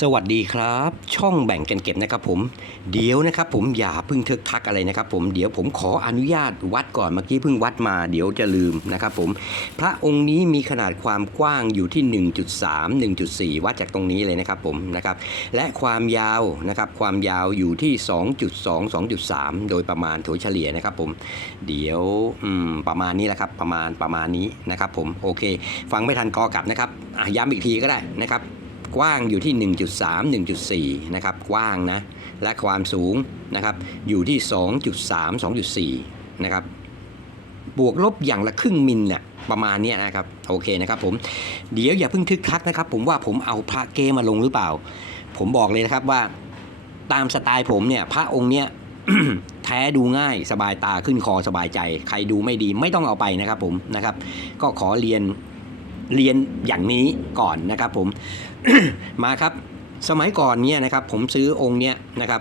สวัสดีครับ ช่องแบ่งกันเก็บนะครับผมเดี๋ยวนะครับผมอย่าเพิ่งทึกทักอะไรนะครับผมเดี๋ยวผมขออนุญาตวัดก่อนเมื่อกี้เพิ่งวัดมาเดี๋ยวจะลืมนะครับผมพระองค์นี้มีขนาดความกว้างอยู่ที่ 1.3 1.4 วัดจากตรงนี้เลยนะครับผมนะครับและความยาวนะครับความยาวอยู่ที่ 2.2 2.3 โดยประมาณถัวเฉลี่ยนะครับผมเดี๋ยวประมาณนี้แหละครับประมาณประมาณนี้นะครับผมโอเค ฟังไม่ทันกอกลับนะครับย้ำอีกทีก็ได้นะครับ กว้างอยู่ที่ 1.3 1.4 นะครับ กว้างนะ และความสูงนะครับ อยู่ที่ 2.3 2.4 นะครับ บวกลบอย่างละครึ่งมิลเนี่ยประมาณนี้นะครับ โอเคนะครับผม เดี๋ยวอย่าเพิ่งทึกทักนะครับ ผมว่าผมเอาพระเกมาลงหรือเปล่า ผมบอกเลยนะครับว่า ตามสไตล์ผมเนี่ย พระองค์เนี้ยแท้ดูง่ายสบายตาขึ้นคอสบายใจ ใครดูไม่ดีไม่ต้องเอาไปนะครับผมนะครับ ก็ขอเรียน เรียนอย่างนี้ก่อนนะครับผม มาครับ สมัยก่อนเนี่ยนะครับ ผมซื้อองค์เนี้ยนะครับ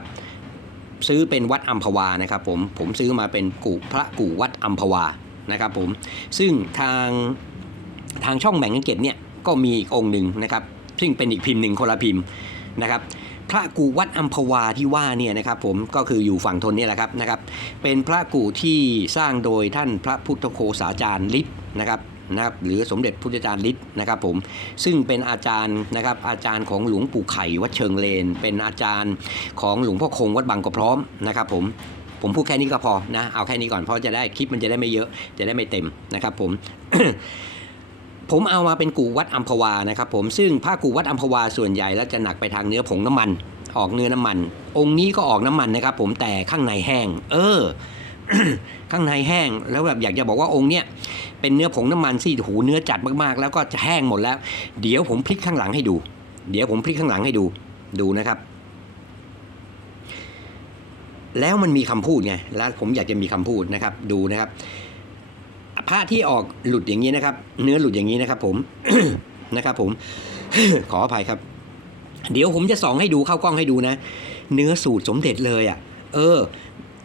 ซื้อเป็นวัดอัมพวานะครับ ผมผมซื้อมาเป็นกูพระกูวัดอัมพวานะครับ ผมซึ่งทางทางช่องแบ่งเงินเก็บเนี่ยก็มีอีกองค์หนึ่งนะครับ ซึ่งเป็นอีกพิมพ์หนึ่งคนละพิมพ์นะครับพระกูวัดอัมพวาที่ว่าเนี่ยนะครับผมก็คืออยู่ฝั่งทนเนี่ยแหละครับนะครับ เป็นพระกูที่สร้างโดยท่านพระพุทธโฆษาจารย์ฤทธิ์นะครับ นะครับหรือสมเด็จพุทธจารย์ฤทธิ์นะครับผมซึ่งเป็นอาจารย์นะครับอาจารย์ของหลวงปู่ไข่วัดเชิงเลน เป็นอาจารย์ของหลวงพ่อคงวัดบางกระพร้อมนะครับผมผมพูดแค่นี้ก็พอนะเอาแค่นี้ก่อนเพราะจะได้คลิปมันจะได้ไม่เยอะจะได้ไม่เต็มนะครับผมผมเอามาเป็นกูวัดอัมพวานะครับผมซึ่งผ้ากูวัดอัมพวาส่วนใหญ่แล้วจะหนักไปทางเนื้อผงน้ำมัน ออกเนื้อน้ำมัน องค์นี้ก็ออกน้ำมันนะครับผมแต่ข้างในแห้ง เออ ข้างในแห้งแล้วแบบอยากจะบอกว่าองค์เนี้ยเป็นเนื้อผงน้ำมันสิหูเนื้อจัดมากๆ แล้วก็จะแห้งหมดแล้ว เดี๋ยวผมพลิกข้างหลังให้ดู เดี๋ยวผมพลิกข้างหลังให้ดูดูนะครับ แล้วมันมีคำพูดไงแล้วผมอยากจะมีคำพูดนะครับ ดูนะครับผ้าที่ออกหลุดอย่างนี้นะครับ เนื้อหลุดอย่างนี้นะครับ ผมนะครับ ผม ขออภัยครับ เดี๋ยวผมจะส่องให้ดูเข้ากล้องให้ดูนะ เนื้อสูตรสมเด็จเลยอะ่ะ เออ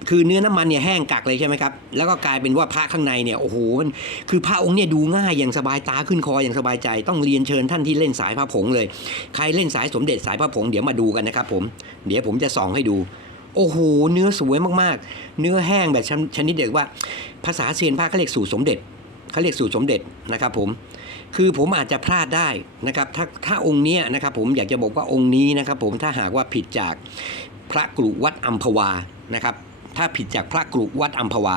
คือเนื้อน้ำมันเนี่ยแห้งกักเลยใช่ไหมครับ แล้วก็กลายเป็นว่าพระข้างในเนี่ยโอ้โหมันคือพระองค์เนี่ยดูง่ายอย่างสบายตาขึ้นคออย่างสบายใจ ต้องเรียนเชิญท่านที่เล่นสายพระผงเลย ใครเล่นสายสมเด็จสายพระผงเดี๋ยวมาดูกันนะครับผมเดี๋ยวผมจะส่องให้ดู โอ้โหเนื้อสวยมากๆ เนื้อแห้งแบบชนชนิดเดียวว่า ภาษาเซียนพระเขาเรียกสูตรสมเด็จเขาเรียกสูตรสมเด็จนะครับผมคือผมอาจจะพลาดได้นะครับถ้าถ้าองค์นี้นะครับผมอยากจะบอกว่าองค์นี้นะครับผมถ้าหากว่าผิดจากพระกรุวัดอัมพวานะครับ ถ้าผิดจากพระกรุวัดอัมพวา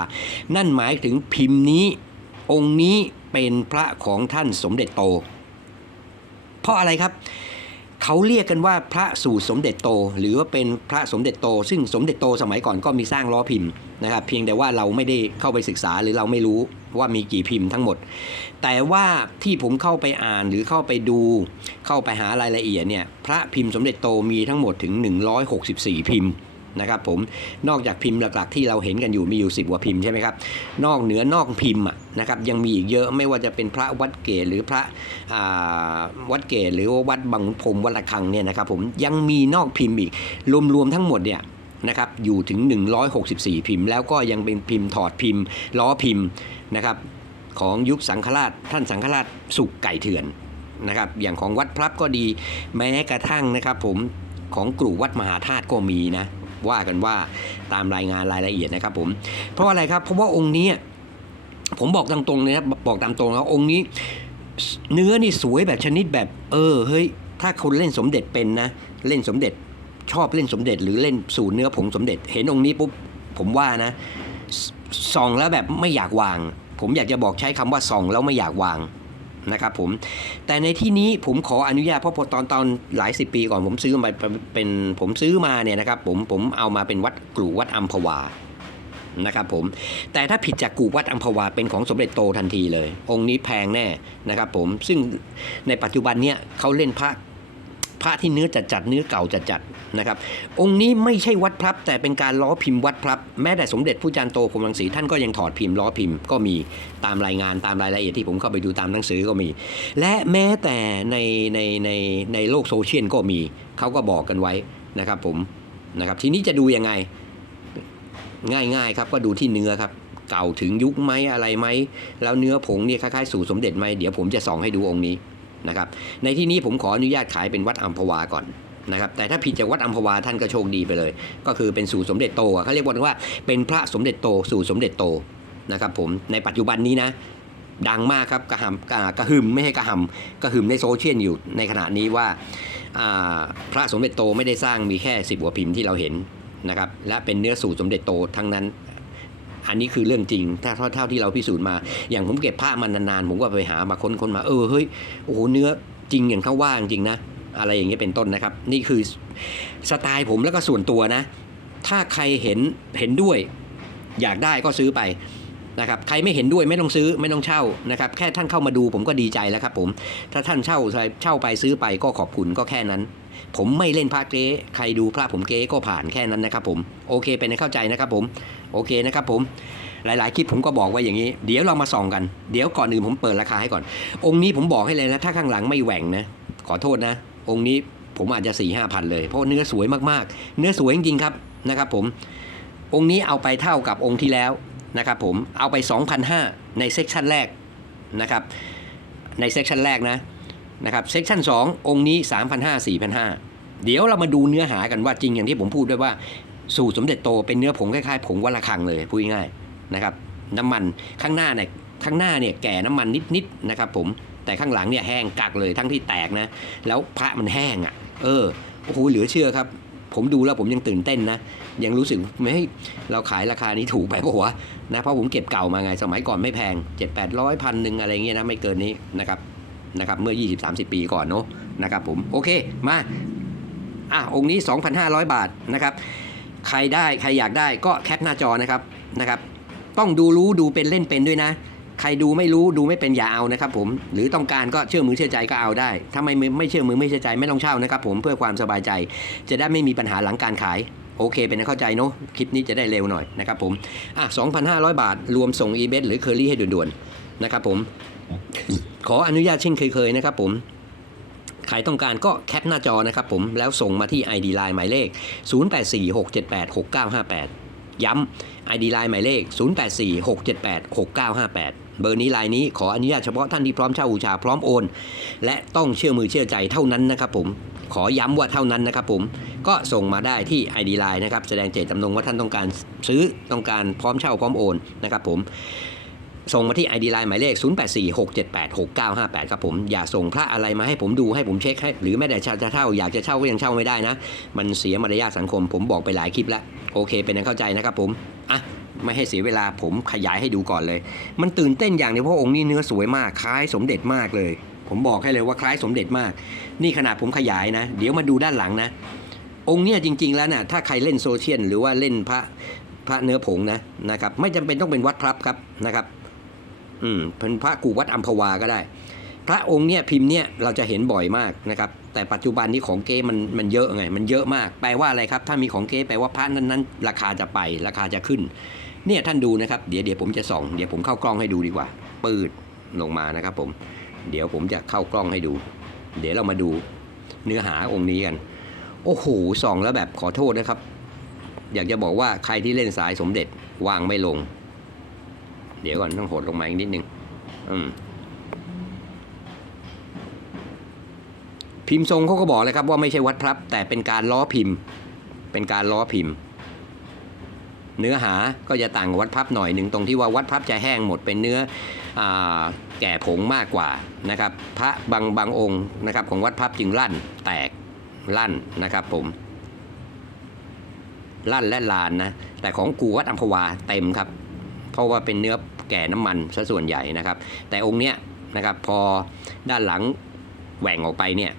นั่นหมายถึงพิมพ์นี้ องค์นี้เป็นพระของท่านสมเด็จโต เพราะอะไรครับ เขาเรียกกันว่าพระสูตรสมเด็จโต หรือว่าเป็นพระสมเด็จโต ซึ่งสมเด็จโตสมัยก่อนก็มีสร้างล้อพิมพ์นะครับ เพียงแต่ว่าเราไม่ได้เข้าไปศึกษาหรือเราไม่รู้ว่ามีกี่พิมพ์ทั้งหมด แต่ว่าที่ผมเข้าไปอ่านหรือเข้าไปดู เข้าไปหารายละเอียดเนี่ย พระพิมพ์สมเด็จโตมีทั้งหมดถึง 164 พิมพ์ นะครับผมนอกจากพิมพ์หลักๆที่เราเห็นกันอยู่มีอยู่ 10กว่าพิมพ์ใช่ไหมครับนอกเหนือนอกพิมพ์อะนะครับยังมีอีกเยอะไม่ว่าจะเป็นพระวัดเกศหรือพระวัดเกศหรือว่าวัดบางพรมวัดระฆังเนี่ยนะครับผมยังมีนอกพิมพ์อีกรวมๆทั้งหมดเนี่ยนะครับอยู่ถึง 164 พิมพ์ แล้วก็ยังเป็นพิมพ์ถอดพิมพ์ ล้อพิมพ์นะครับของยุคสังฆราชท่านสังฆราชสุกไก่เถื่อนนะครับอย่างของวัดพลับก็ดีแม้กระทั่งนะครับผมของกรุวัดมหาธาตุก็มีนะ ว่ากันว่าตามรายงานรายละเอียดนะครับผมเพราะอะไรครับเพราะว่าองค์นี้ผมบอกตามตรงเลยนะบอกตามตรงแล้วองค์นี้ เนื้อนี่สวยแบบชนิดแบบ เออเฮ้ยถ้าคนเล่นสมเด็จเป็นนะ เล่นสมเด็จชอบเล่นสมเด็จ หรือเล่นสูตรเนื้อผงสมเด็จ เห็นองค์นี้ปุ๊บผมว่านะสส่องแล้วแบบไม่อยากวาง ผมอยากจะบอกใช้คำว่าส่องแล้วไม่อยากวาง นะครับผม แต่ในที่นี้ผมขออนุญาตเพราะตอนตอนหลายสิบปีก่อนผมซื้อมาเป็นผมซื้อมาเนี่ยนะครับผมผมเอามาเป็นวัดกรุวัดอัมพวานะครับผมแต่ถ้าผิดจากกูวัดอัมพวาเป็นของสมเด็จโตทันทีเลย องค์นี้แพงแน่นะครับผมซึ่งในปัจจุบันเนี่ยเขาเล่นพระ ระที่เนื้อจัดจัดๆเนื้อเก่าจัดจัดๆนะครับ องค์นี้ไม่ใช่วัดพลับ แต่เป็นการล้อพิมพ์วัดพลับ แม้แต่สมเด็จผู้จารย์โตพรมรังสีท่านก็ยังถอดพิมพ์ล้อพิมพ์ก็มีตามรายงานตามรายละเอียดที่ผมเข้าไปดูตามหนังสือก็มี และแม้แต่ในในในในโลกโซเชียลก็มีเขาก็บอกกันไว้นะครับผมนะครับทีนี้จะดูยังไงง่ายๆครับก็ดูที่เนื้อครับเก่าถึงยุคไหมอะไรไหมแล้วเนื้อผงเนี่ยคล้ายๆ สู่สมเด็จไหมเดี๋ยวผมจะส่องให้ดูองค์นี้ นะครับ ในที่นี้ผมขออนุญาตขายเป็นวัดอัมพวาก่อนนะครับแต่ถ้าผิดจากวัดอัมพวาท่านก็โชคดีไปเลย ก็คือเป็นสู่สมเด็จโตเขาเรียกว่าเป็นพระสมเด็จโตสู่สมเด็จโตนะครับผมในปัจจุบันนี้นะดังมากครับกระหำกระหึ่มไม่ให้กระหำกระหึ่มในโซเชียลอยู่ในขณะนี้ว่าพระสมเด็จโตไม่ได้สร้างมีแค่สิบกว่าพิมพ์ที่เราเห็นนะครับและเป็นเนื้อสู่สมเด็จโตทั้งนั้น อันนี้คือเรื่องจริง ถ้าเท่าที่เราพิสูจน์มา อย่างผมเก็บผ้ามานานๆ ผมก็ไปหามาค้นคนมา เออ เฮ้ย โอ้โห เนื้อจริงอย่างเขาว่าจริงนะ อะไรอย่างเงี้ยเป็นต้นนะครับ นี่คือสไตล์ผมแล้วก็ส่วนตัวนะ ถ้าใครเห็น เห็นด้วย อยากได้ก็ซื้อไปนะครับใครไม่เห็นด้วยไม่ต้องซื้อไม่ต้องเช่านะครับแค่ท่านเข้ามาดูผมก็ดีใจแล้วครับผม ถ้าท่านเช่าเช่าไปซื้อไปก็ขอบคุณก็แค่นั้น ผมไม่เล่นพระเก๊ใครดูพระผมเก๊ก็ผ่านแค่นั้นนะครับผมโอเคเป็นเข้าใจนะครับผมโอเคนะครับผมหลาย ๆ คลิปผมก็บอกไว้อย่างนี้ เดี๋ยวเรามาส่องกัน เดี๋ยวก่อนอื่นผมเปิดราคาให้ก่อน องค์นี้ผมบอกให้เลยนะ ถ้าข้างหลังไม่แหว่งนะ ขอโทษนะ องค์นี้ผมอาจจะ4ี่ห้าพันเลย เพราะเนื้อสวยมาก ๆ เนื้อสวยจริง ๆ ครับนะครับผม องค์นี้เอาไปเท่ากับองค์ที่แล้วนะครับผม เอาไป 2,500 ในเซกชันแรกนะครับ ในเซกชันแรกนะ นะครับเซกชัน2องค์นี้ 3,500 4,500 เดี๋ยวเรามาดูเนื้อหากันว่าจริงอย่างที่ผมพูดด้วยว่า สูตรสมเด็จโตเป็นเนื้อผงคล้ายๆผงวัดระฆังเลยพูดง่ายๆนะครับน้ำมันข้างหน้าเนี่ยข้างหน้าเนี่ยแก่น้ำมันนิดๆนะครับผมแต่ข้างหลังเนี่ยแห้งกักเลยทั้งที่แตกนะ แล้วพระมันแห้งอะ เออโอ้โหเหลือเชื่อครับ ผมดูแล้วผมยังตื่นเต้นนะ ยังรู้สึกไม่ให้เราขายราคานี้ถูกไปปะวะนะเพราะผมเก็บเก่ามาไง สมัยก่อนไม่แพง 7 8 0 0พันหนึ่งอะไรเงี้ยนะไม่เกินนี้นะครับ นะครับเมื่อ 20-30 ปีก่อนเนาะนะครับผมโอเคมาอะองค์นี้ 2,500 บาทนะครับใครได้ใครอยากได้ก็แคปหน้าจอนะครับนะครับ ต้องดูรู้ดูเป็นเล่นเป็นด้วยนะ ใครดูไม่รู้ดูไม่เป็นอย่าเอานะครับผมหรือต้องการก็เชื่อมือเชื่อใจก็เอาได้ถ้าไม่ไม่เชื่อมือไม่เชื่อใจไม่ต้องเช่านะครับผมเพื่อความสบายใจ จะได้ไม่มีปัญหาหลังการขายโอเคเป็นเข้าใจเนาะคลิปนี้จะได้เร็วหน่อยนะครับผมอะ2,500 บาท รวมส่ง e b เ s หรือเคอรี่ให้ด่วนๆนะครับผม ขออนุญาตเช่นเคยๆนะครับผมใครต้องการก็แคปหน้าจอนะครับผมแล้วส่งมาที่ ID Line หมายเลข 0846786958 ย้ำ ID Line หมายเลข 0846786958 เบอร์นี้ไลน์นี้ขออนุญาตเฉพาะท่านที่พร้อมเช่าบูชาพร้อมโอน และต้องเชื่อมือเชื่อใจเท่านั้นนะครับผมขอย้ำว่าเท่านั้นนะครับผมก็ส่งมาได้ที่ ID Line นะครับแสดงเจตจำนงว่าท่านต้องการซื้อต้องการพร้อมเช่าพร้อมโอนนะครับผม ส่งมาที่ ID Line หมายเลข 0846786958 ครับผม อย่าส่งพระอะไรมาให้ผมดูให้ผมเช็คให้ หรือแม้แต่จะเช่าอยากจะเช่าก็ยังเช่าไม่ได้นะ มันเสียมารยาทสังคม ผมบอกไปหลายคลิปแล้ว โอเค เป็นอันเข้าใจนะครับผม อะ ไม่ให้เสียเวลาผมขยายให้ดูก่อนเลย มันตื่นเต้นอย่างเดียวเพราะองค์นี้เนื้อสวยมาก คล้ายสมเด็จมากเลย ผมบอกให้เลยว่าคล้ายสมเด็จมาก นี่ขนาดผมขยายนะ เดี๋ยวมาดูด้านหลังนะ องค์เนี้ยจริง ๆ แล้วนะ่ะ ถ้าใครเล่นโซเชียลหรือว่าเล่นพระพระเนื้อผงนะนะครับ ไม่จำเป็นต้องเป็นวัดพลับครับนะครับ อืมเป็นพระกูวัดอัมพวาก็ได้ พระองค์เนี่ยพิมพ์เนี่ยเราจะเห็นบ่อยมากนะครับ แต่ปัจจุบันนี้ของเก๊มันมันเยอะไง มันเยอะมาก แปลว่าอะไรครับ ถ้ามีของเก๊แปลว่าพระนั้นๆราคาจะไป ราคาจะขึ้น เนี่ยท่านดูนะครับ เดี๋ยวเดี๋ยวผมจะส่อง เดี๋ยวผมเข้ากล้องให้ดูดีกว่า ปืดลงมานะครับ ผม เดี๋ยวผมจะเข้ากล้องให้ดู เดี๋ยวเรามาดูเนื้อหาองค์นี้กัน โอ้โหส่องแล้วแบบขอโทษนะครับ อยากจะบอกว่าใครที่เล่นสายสมเด็จวางไม่ลง เดี๋ยวก่อนต้องโหดลงมาอีกนิดนึงอืมพิมพ์ทรงเขาก็บอกเลยครับว่าไม่ใช่วัดพลับ แต่เป็นการล้อพิมพ์ เป็นการล้อพิมพ์ เนื้อหาก็จะต่างกับวัดพับหน่อยหนึ่งตรงที่ว่าวัดพับจะแห้งหมดเป็นเนื้ออแก่ผงมากกว่านะครับ พระบางบางองค์นะครับของวัดพับจึงลั่นแตกลั่นนะครับผมลั่นและลานนะแต่ของกูวัดอัมพวาเต็มครับ เพราะว่าเป็นเนื้อ แก่น้ำมันซะส่วนใหญ่นะครับ แต่องค์เนี้ยนะครับพอด้านหลังแหว่งออกไปเนี่ย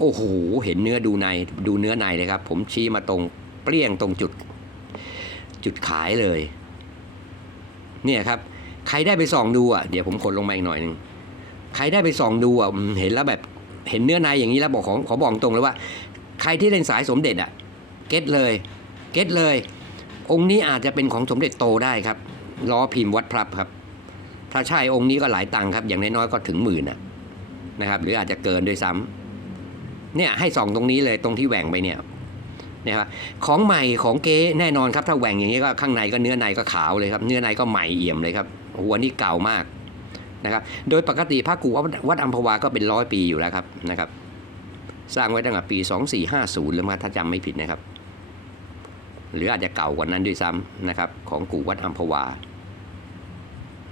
โอ้โหเห็นเนื้อดูในดูเนื้อในเลยครับ ผมชี้มาตรงเปรี้ยงตรงจุดจุดขายเลย เนี่ยครับ ใครได้ไปส่องดูอะเดี๋ยวผมขนลงมาอีกหน่อยหนึ่งใครได้ไปส่องดูอะเห็นแล้วแบบเห็นเนื้อในอย่างนี้แล้วบอกขอขอบอกตรงเลยว่า ใครที่เล่นสายสมเด็จอะเก็ตเลยเก็ตเลย องค์นี้อาจจะเป็นของสมเด็จโตได้ครับ ล้อพิมพ์วัดพลับครับ ถ้าใช่องค์นี้ก็หลายตังค์ครับ อย่างน้อยๆก็ถึงหมื่นนะครับ หรืออาจจะเกินด้วยซ้ำเนี่ยให้ส่องตรงนี้เลยตรงที่แหว่งไปเนี่ยนะครับของใหม่ของเก๊แน่นอนครับ ถ้าแหว่งอย่างนี้ก็ข้างในก็เนื้อในก็ขาวเลยครับ เนื้อในก็ใหม่เอี่ยมเลยครับหัวนี่เก่ามากนะครับ โดยปกติพระกูวัดอัมพวาก็เป็นร้อยปีอยู่แล้วครับนะครับ สร้างไว้ตั้งแต่ปี 2450แล้วมาถ้าจำไม่ผิดนะครับ หรืออาจจะเก่ากว่านั้นด้วยซ้ำนะครับ ของกู่วัดอัมพวา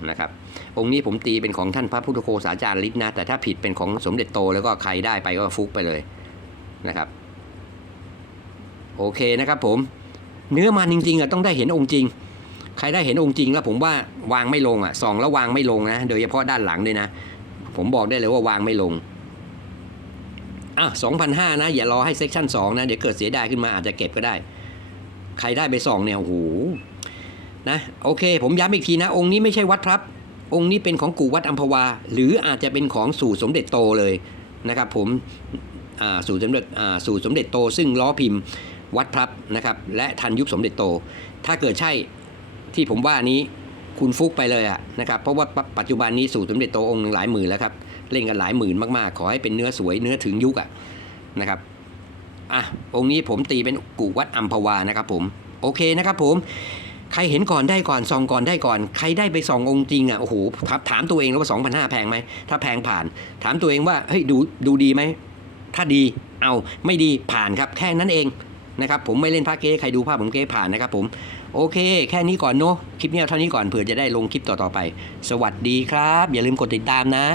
นะครับองค์นี้ผมตีเป็นของท่านพระพุทธโฆษาจารย์ฤทธิ์นะ แต่ถ้าผิดเป็นของสมเด็จโตแล้วก็ใครได้ไปก็ฟุกไปเลยนะครับ โอเคนะครับผมเนื้อมันจริงๆอะต้องได้เห็นองค์จริง ใครได้เห็นองค์จริงแล้วผมว่าวางไม่ลงอะส่องแล้ววางไม่ลงนะโดยเฉพาะด้านหลังด้วยนะ ผมบอกได้เลยว่าวางไม่ลงอะสองพันห้านะ อย่ารอให้เซ็กชันสองนะ เดี๋ยวเกิดเสียดายขึ้นมาอาจจะเก็บก็ได้ ใครได้ไปส่องเนี่ยโอ้โหนะโอเค ผมย้ำอีกทีนะ องค์นี้ไม่ใช่วัดพรับ องค์นี้เป็นของกู่วัดอัมพวา หรืออาจจะเป็นของสู่สมเด็จโตเลยนะครับ ผมอ่าสู่สมเด็จอ่าสู่สมเด็จโต ซึ่งล้อพิมพ์วัดพรับนะครับและทันยุคสมเด็จโต ถ้าเกิดใช่ที่ผมว่านี้คุณฟุกไปเลยอะนะครับเพราะว่าปัจจุบันนี้สู่สมเด็จโตองค์หนึ่งหลายหมื่นแล้วครับเล่นกันหลายหมื่นมากๆ ขอให้เป็นเนื้อสวยเนื้อถึงยุคอะนะครับ อะองค์นี้ผมตีเป็นกูวัดอัมพวานะครับผม โอเคนะครับผม ใครเห็นก่อนได้ก่อนส่องก่อนได้ก่อน ใครได้ไปส่ององค์จริงอะโอ้โหถามถามตัวเองแล้วว่าสองพันห้าแพงไหมถ้าแพงผ่าน ถามตัวเองว่าเฮ้ยดูดูดีไหมถ้าดีเอาไม่ดีผ่านครับแค่นั้นเองนะครับผมไม่เล่นพระเก๊ใครดูภาพผมเก๊ผ่านนะครับผมโอเค แค่นี้ก่อนเนาะคลิปนี้เอาเท่านี้ก่อนเผื่อจะได้ลงคลิปต่อๆไป สวัสดีครับ อย่าลืมกดติดตามนะ